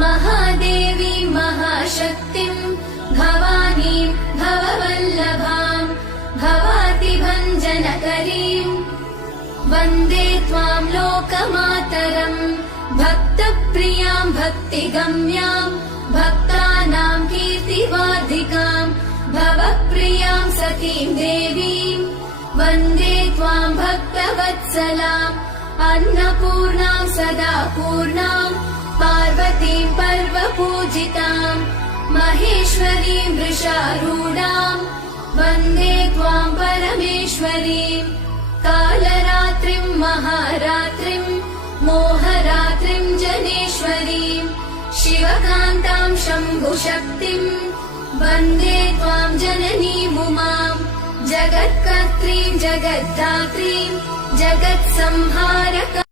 महादेवीं महाशक्तिं भवानीं भववल्लभां भवातिभञ्जनकरीं वन्दे त्वां लोकमातरम् भक्तप्रियां भक्तिगम्यां भक्तानां कीर्तिवाधिकां भवप्रियां सतीं देवीं वन्दे त्वां भक्तवत्सलाम् अन्नपूर्णां सदा पूर्णां पार्वतीं पर्वपूजितां महेश्वरीं वृषारूढां वन्दे त्वां परमेश्वरीं कालरात्रिं महारात्रिं मोहरात्रिं जनेश्वरीं शिवकान्तां शम्भुशक्तिं वन्दे त्वां जननीमुमां जगत्कर्त्रीं जगद्धात्रीं जगत्संहारकां